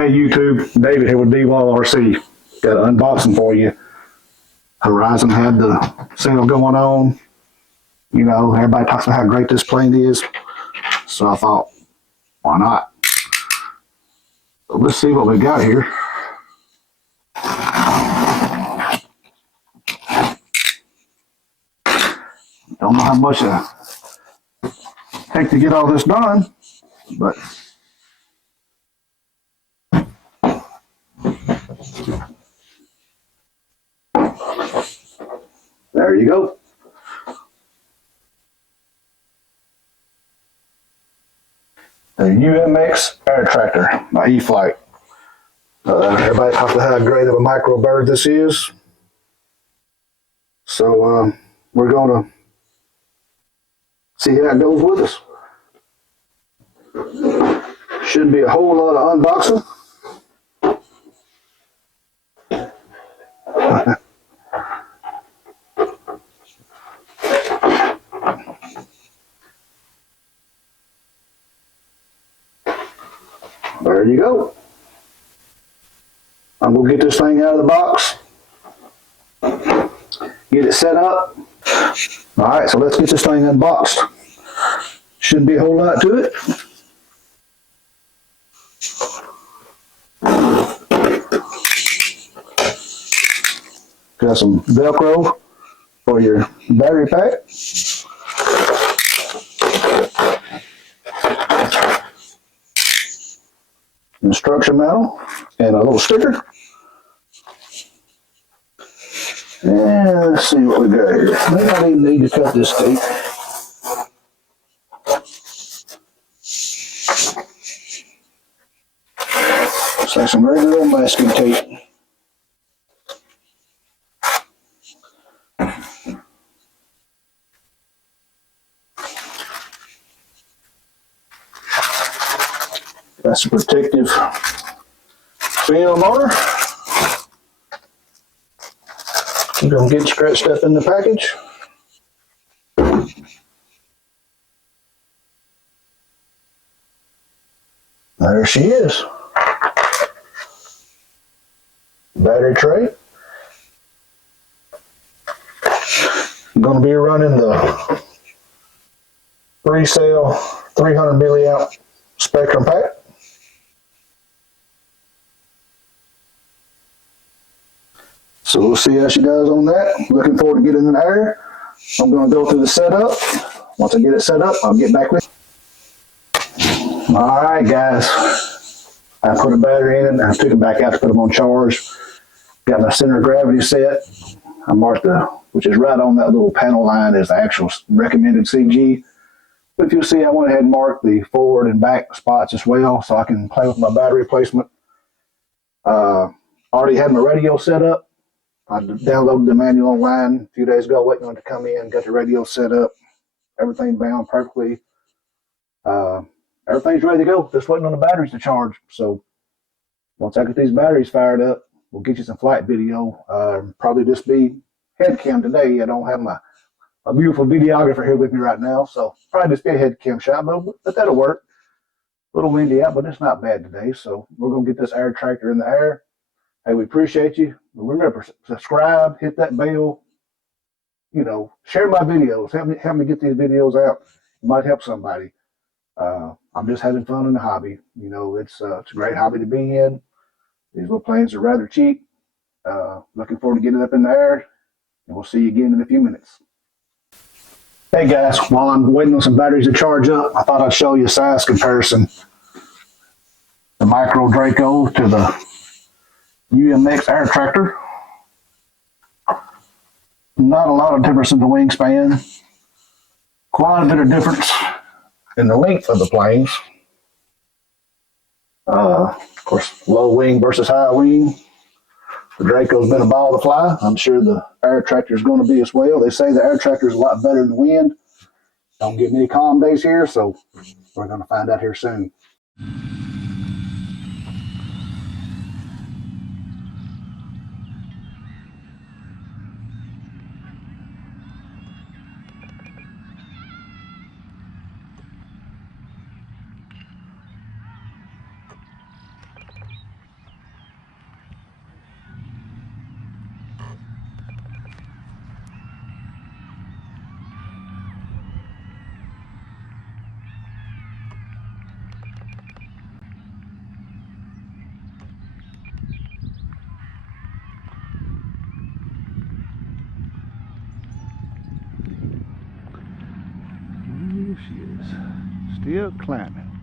Hey YouTube, David here with D-Wall RC. Got an unboxing for you. Horizon had the sale going on. You know, everybody talks about how great this plane is. So I thought, why not? So let's see what we got here. Don't know how much it take to get all this done, but there you go. The UMX Air Tractor by E-Flight. Everybody talks about how great of a micro bird this is. So we're going to see how it goes with us. Shouldn't be a whole lot of unboxing. There you go. I'm going to get this thing out of the box. Get it set up. Alright, so let's get this thing unboxed. Shouldn't be a whole lot to it. Got some Velcro for your battery pack. Instruction manual and a little sticker. And let's see what we got here. Maybe I even need to cut this tape. Looks like some regular old masking tape. Got some protective film on her. Keep them getting scratched up in the package. There she is. Battery tray. I'm going to be running the resale 300 milliamp Spectrum pack. So we'll see how she does on that. Looking forward to getting in the air. I'm going to go through the setup. Once I get it set up, I'll get back with you. Alright guys, I put a battery in it. I took it back out to put them on charge. Got my center of gravity set. I marked which is right on that little panel line is the actual recommended CG. But if you'll see, I went ahead and marked the forward and back spots as well so I can play with my battery placement. Already had my radio set up. I downloaded the manual online a few days ago, waiting on it to come in, got the radio set up, everything bound perfectly. Everything's ready to go, just waiting on the batteries to charge. So once I get these batteries fired up, we'll get you some flight video. Probably just be head cam today. I don't have my beautiful videographer here with me right now, so probably just be a head cam shot, but that'll work. A little windy out, but it's not bad today. So we're going to get this air tractor in the air. Hey, we appreciate you. Remember, subscribe, hit that bell. You know, share my videos. Help me get these videos out. It might help somebody. I'm just having fun in the hobby. You know, it's a great hobby to be in. These little planes are rather cheap. Looking forward to getting up in the air, and we'll see you again in a few minutes. Hey guys, while I'm waiting on some batteries to charge up, I thought I'd show you a size comparison. The Micro Draco to the UMX Air Tractor. Not a lot of difference in the wingspan. Quite a bit of difference in the length of the planes. Of course, low wing versus high wing. The Draco's been a ball to fly. I'm sure the Air Tractor is going to be as well. They say the Air Tractor is a lot better than the wind. Don't get many calm days here, so we're going to find out here soon. Still climbing.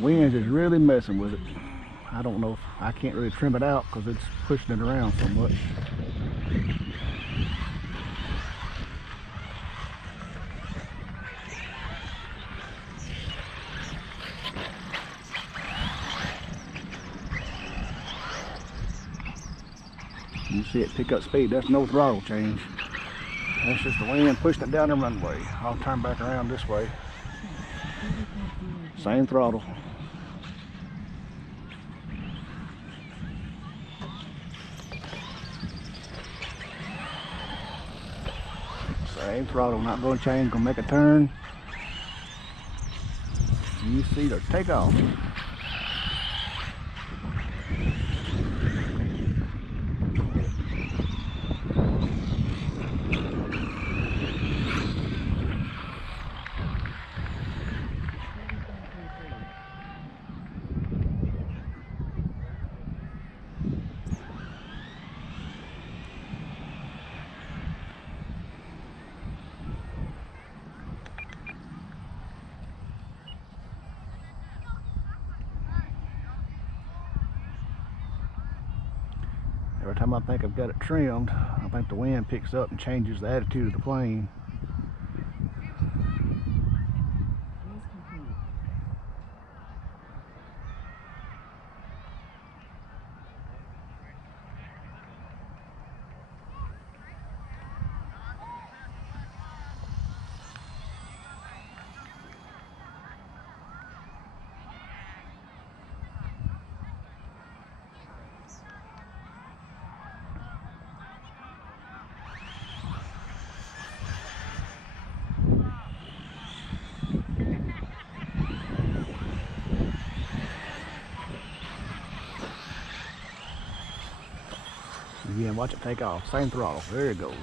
wind's just really messing with it. I don't know if I can't really trim it out because it's pushing it around so much. You see it pick up speed. That's no throttle change. That's just the wind pushing it down the runway. I'll turn back around this way. Same throttle. Same throttle, not going to change, going to make a turn. You see the takeoff. Every time I think I've got it trimmed, I think the wind picks up and changes the attitude of the plane. Again, watch it take off. Same throttle. There it goes.